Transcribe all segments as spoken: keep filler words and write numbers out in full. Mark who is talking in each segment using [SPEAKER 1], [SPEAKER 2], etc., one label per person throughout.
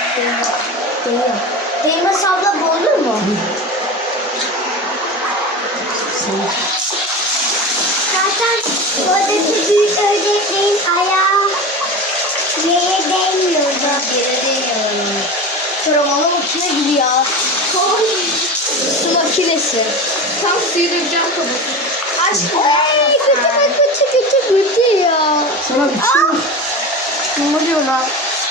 [SPEAKER 1] Değil. Değmez abla bu olur mu?
[SPEAKER 2] Zaten oradaki büyük ördeklerin ayağı yere değmiyordu.
[SPEAKER 1] Yere değmiyorum. Taramalı makine gibi ya. Su makinesi.
[SPEAKER 3] Tam suyu dökeceğim kabuklu. Aşkım
[SPEAKER 1] Ay kötü kötü kötü kötü ya.
[SPEAKER 4] Sana bir şey
[SPEAKER 1] Ne oluyor lan?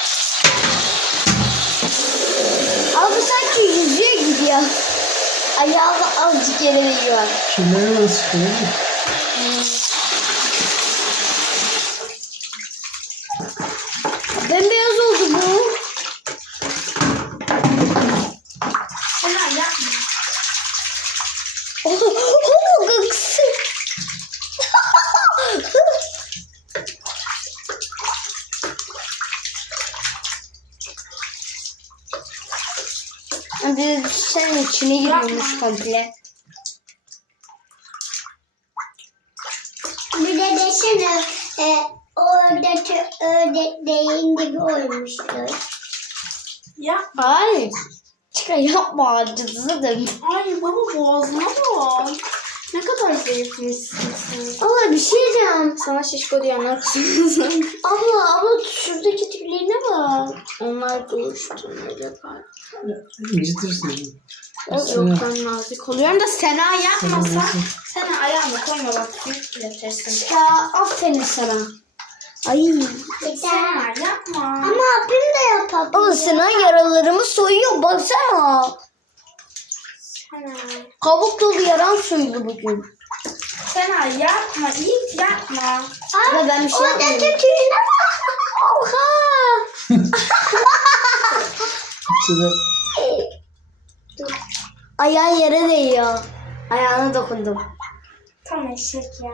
[SPEAKER 1] Abi sanki yüzüyor gidiyor. Ayağı azıcık yere değiyor.
[SPEAKER 4] kirleri nasıl çıkıyor?
[SPEAKER 1] Bembeyaz oldu bu.
[SPEAKER 3] Sena yapma.
[SPEAKER 1] Oh, oh, gıksı. Hadi sen içine giriyormuş komple.
[SPEAKER 2] Bir de desene e, oradaki ördeklerin gibi olmuştu.
[SPEAKER 3] Yapma.
[SPEAKER 1] Hayır. Çıkar yapma acıdıdır.
[SPEAKER 3] Ay baba boğazına bak. Ne kadar zayıfmışsın sen.
[SPEAKER 1] Abla bir şey diyeceğim.
[SPEAKER 3] Sana şişko diyenler kısmı.
[SPEAKER 1] Abla abla şuradaki tiplerine bak.
[SPEAKER 3] Onlar doğuştu öyle yapar.
[SPEAKER 4] İncitirsin.
[SPEAKER 3] O
[SPEAKER 4] Sena.
[SPEAKER 3] yok ben nazik oluyorum da Sena yapmasa.
[SPEAKER 4] Sena.
[SPEAKER 3] Sena ayağını koyma bak büyük pilatesin.
[SPEAKER 1] Ya aferin sana. Ay.
[SPEAKER 3] Sena yapma.
[SPEAKER 2] Ama abim de yapabilir.
[SPEAKER 1] Abla sana yaralarımı soyuyor baksana.
[SPEAKER 3] Sena.
[SPEAKER 1] Kabuk dolu yaran soyuldu bugün.
[SPEAKER 3] Sena yapma Yiğit yapma.
[SPEAKER 1] Abla ben bir şey
[SPEAKER 2] Oradaki
[SPEAKER 1] yapmadım.
[SPEAKER 2] tüyüne bak.
[SPEAKER 1] Oha.
[SPEAKER 4] Sena.
[SPEAKER 1] Ayağın yere değiyor. Ayağına dokundum.
[SPEAKER 3] Tam eşek ya.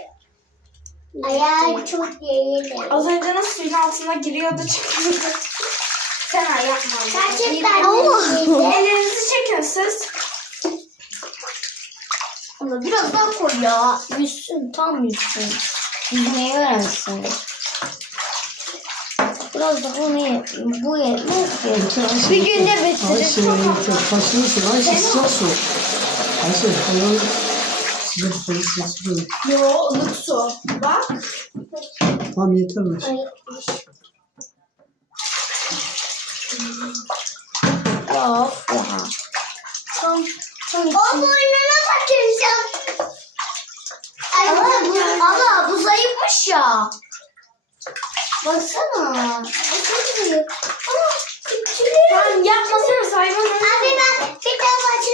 [SPEAKER 2] Ayağı çok yeri.
[SPEAKER 3] Az önce nasıl suyun altına giriyordu çıkıyordu. Sena yapma.
[SPEAKER 2] Gerçekten
[SPEAKER 1] Allah.
[SPEAKER 2] yeri.
[SPEAKER 3] Ellerinizi çekin siz.
[SPEAKER 1] Abla biraz daha koy ya. Yüzsün tam yüzsün. Yüzmeyi öğrensin. Biraz daha onu ye. Bu ye. Bu ye. Bir günde
[SPEAKER 4] Ayşe,
[SPEAKER 1] bitirir.
[SPEAKER 4] kaçını sor. Ayşe sıcak su. Ayşe, onu sıcak su, sıcak su koy.
[SPEAKER 3] Yo ılık su. Bak.
[SPEAKER 4] Tamam yeter mi?
[SPEAKER 1] Of ya. Tam, tam
[SPEAKER 2] O burnuna batıracağım. Ay,
[SPEAKER 1] Ama bu,
[SPEAKER 2] batıracağım.
[SPEAKER 1] ama bu zayıfmış ya. Baksana. Bu çok zayıf. Ama küçülüyor.
[SPEAKER 3] Tamam yapmasana hayvanım.
[SPEAKER 2] Abi ben bir de